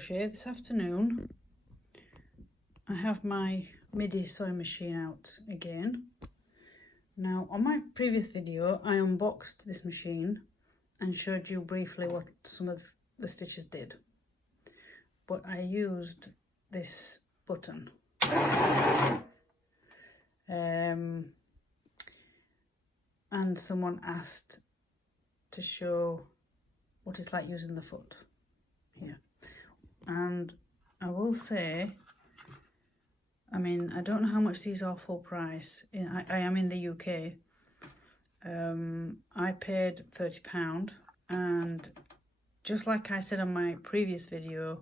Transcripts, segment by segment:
crochet this afternoon. I have my Midi sewing machine out again. Now, on my previous video, I unboxed this machine and showed you briefly what some of the stitches did. But I used this button. And someone asked to show what it's like using the foot here. And I will say, I mean, I don't know how much these are full price. I am in the UK. I paid £30, and just like I said on my previous video,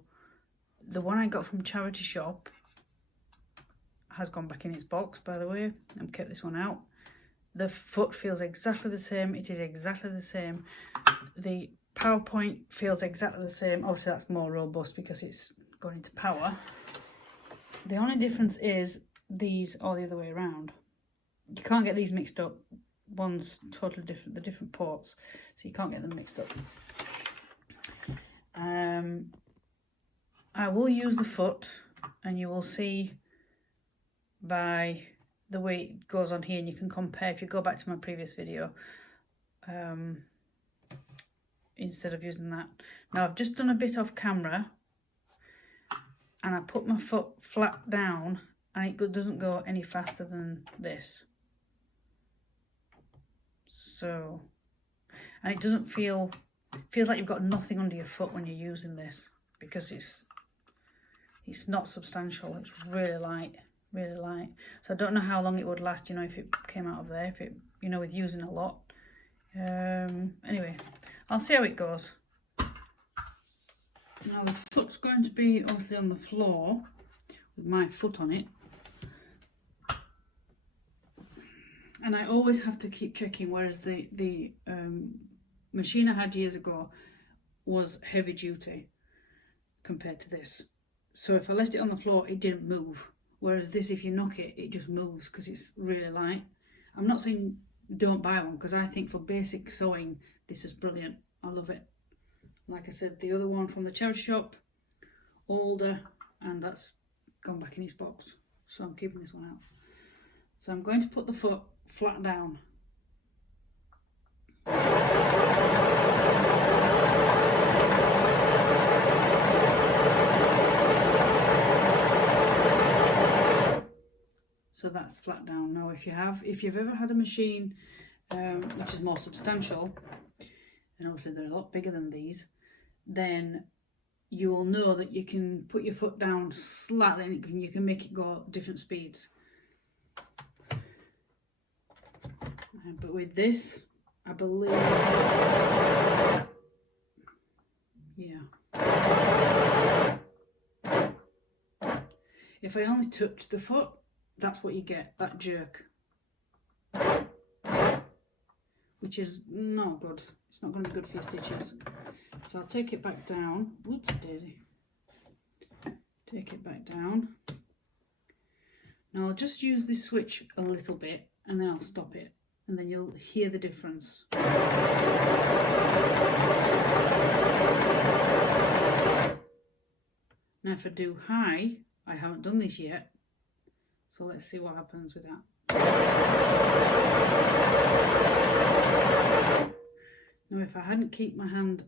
the one I got from charity shop has gone back in its box, by the way. I've kept this one out. The foot feels exactly the same. It is exactly the same. The PowerPoint feels exactly the same. Obviously that's more robust because it's gone into power. The only difference is these are the other way around. You can't get these mixed up. One's totally different, the different ports, so you can't get them mixed up. I will use the foot, and you will see by the way it goes on here, and you can compare if you go back to my previous video, instead of using that. Now I've just done a bit off camera, and I put my foot flat down, and it doesn't go any faster than this. So, and it doesn't feels like you've got nothing under your foot when you're using this, because it's not substantial. It's really light, really light. So I don't know how long it would last, you know, if it came out of there, if it, you know, with using a lot. Anyway, I'll see how it goes. Now the foot's going to be obviously on the floor with my foot on it. And I always have to keep checking, whereas the machine I had years ago was heavy duty compared to this. So if I left it on the floor, it didn't move. Whereas this, if you knock it, it just moves because it's really light. I'm not saying don't buy one, because I think for basic sewing, this is brilliant. I love it. Like I said, the other one from the charity shop, older, and that's gone back in its box. So I'm keeping this one out. So I'm going to put the foot flat down. So that's flat down. Now if you've ever had a machine which is more substantial, and obviously they're a lot bigger than these, then you will know that you can put your foot down slightly and you can make it go different speeds. But with this, I believe, yeah. If I only touch the foot, that's what you get, that jerk. Which is not good. It's not going to be good for your stitches. So I'll take it back down. Whoops, daisy. Take it back down. Now I'll just use this switch a little bit, and then I'll stop it. And then you'll hear the difference. Now if I do high, I haven't done this yet, so let's see what happens with that. Now if I hadn't kept my hand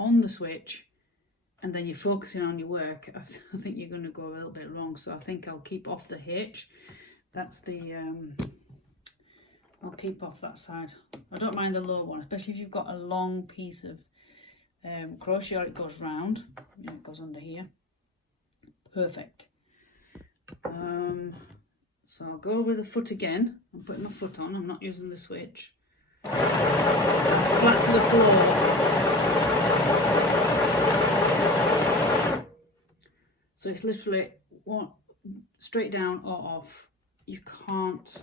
on the switch, and then you're focusing on your work, I think you're going to go a little bit wrong. So I think I'll keep off the H. That's the I'll keep off that side. I don't mind the low one, especially if you've got a long piece of crochet, or it goes round, you know, it goes under here. Perfect. So I'll go with the foot again. I'm putting my foot on, I'm not using the switch. It's flat to the floor. So it's literally straight down or off. You can't,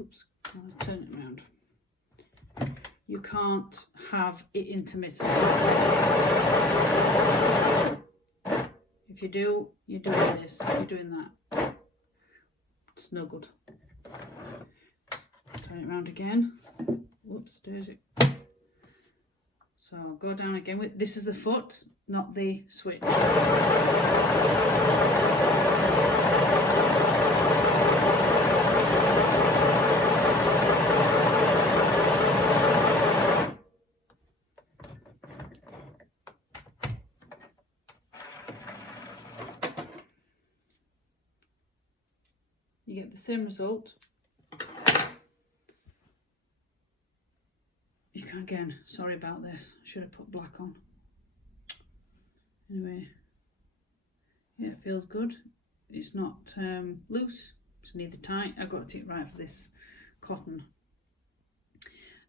oops, I'll turn it around. You can't have it intermittent. If you do, you're doing this, you're doing that. It's no good. Turn it around again. Whoops, daisy. So I'll go down again with, this is the foot, not the switch. You get the same result. You can, again, sorry about this, I should have put black on. Anyway, yeah, it feels good. It's not loose, it's neither tight. I got it right for this cotton.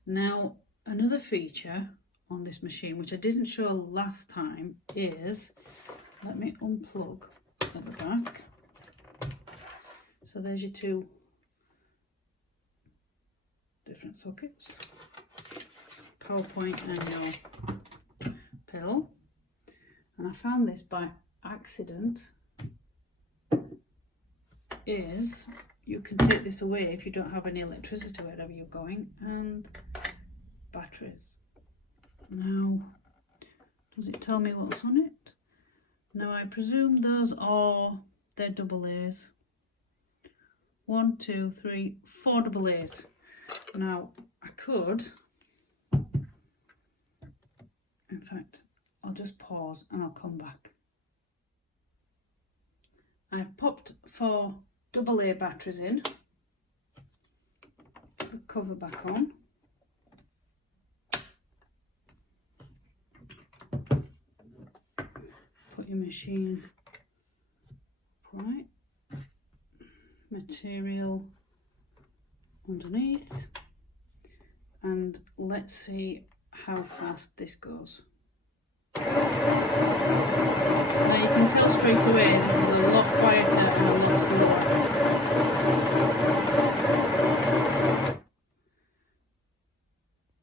Now, another feature on this machine, which I didn't show last time, is, let me unplug at the back. So there's your two different sockets, PowerPoint and your pill. And I found this by accident, is you can take this away if you don't have any electricity wherever you're going, and batteries. Now, does it tell me what's on it? Now I presume those are, they're double A's. 1, 2, 3, 4 double A's. Now I could, in fact, I'll just pause and I'll come back. I've popped 4 double A batteries in, put the cover back on. Put your machine right. Material underneath, and let's see how fast this goes. Now you can tell straight away this is a lot quieter and a lot slower.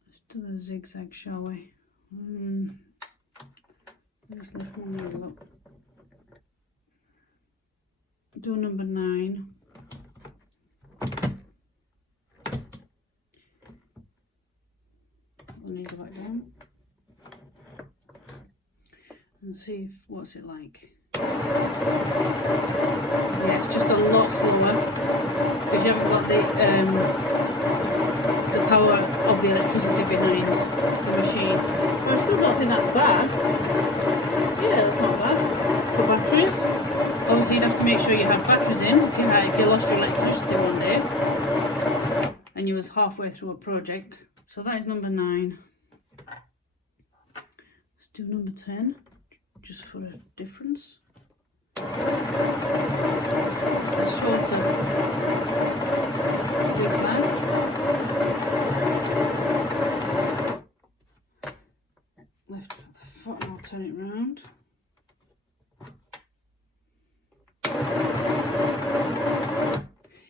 Let's do the zigzag, shall we? Let's lift my needle up. Do number 9. I'll need the back down and see what's it like. Yeah, it's just a lot slower because you haven't got the power of the electricity behind the machine. But I still don't think that's bad. Yeah, that's not bad. For batteries, obviously you'd have to make sure you have batteries in if you lost your electricity one day and you was halfway through a project. So that is number 9. Let's do number 10, just for a difference. A shorter zigzag. Lift the foot and I'll turn it round.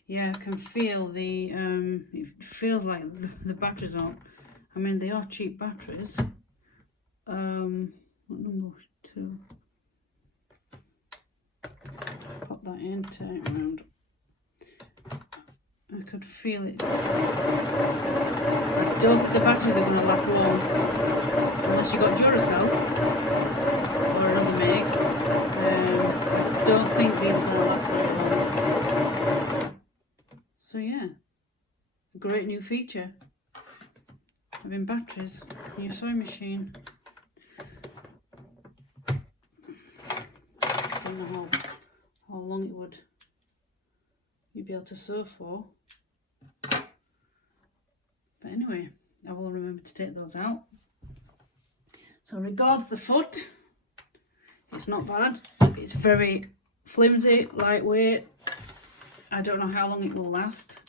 Yeah, I can feel the, it feels like the batteries aren't, I mean they are cheap batteries. What number? 2. Pop that in, turn it around. I could feel it. I don't think the batteries are going to last long, unless you got Duracell or another make. I don't think these are going to last very long. So yeah, a great new feature, having batteries in your sewing machine. I don't know how long it would you'd be able to sew for, but anyway, I will remember to take those out. So regards the foot, it's not bad. It's very flimsy, lightweight. I don't know how long it will last.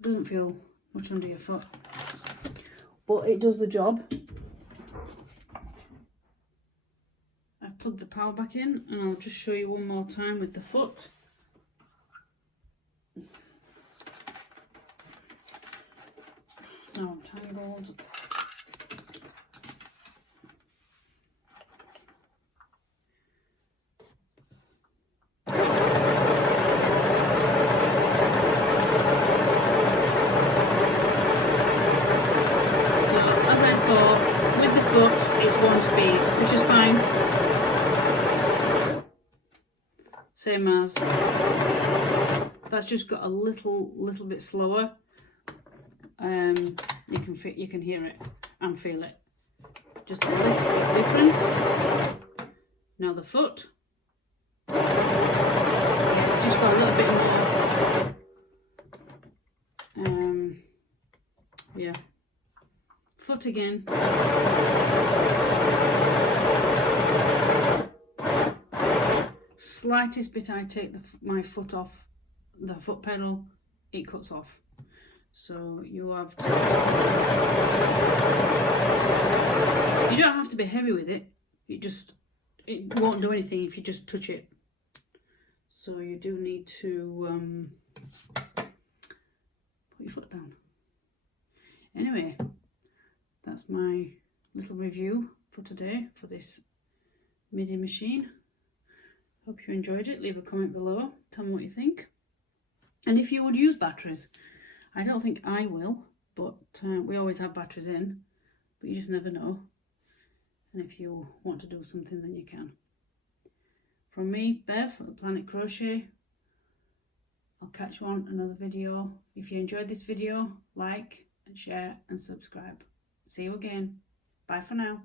Doesn't feel much under your foot, but it does the job. I've plugged the power back in, and I'll just show you one more time with the foot. Now I'm tangled. 1 speed, which is fine. Same as, that's just got a little bit slower. You can hear it and feel it. Just a little bit difference. Now the foot. Yeah, it's just got a little bit more. Yeah. Foot again. Slightest bit I take my foot off the foot pedal, it cuts off. So you have to, you don't have to be heavy with it. It won't do anything if you just touch it. So you do need to put your foot down. Anyway, that's my little review for today for this Midi machine. Hope you enjoyed it. Leave a comment below. Tell me what you think. And if you would use batteries. I don't think I will, but we always have batteries in. But you just never know. And if you want to do something, then you can. From me, Bev, at the Planet Crochet. I'll catch you on another video. If you enjoyed this video, like and share and subscribe. See you again. Bye for now.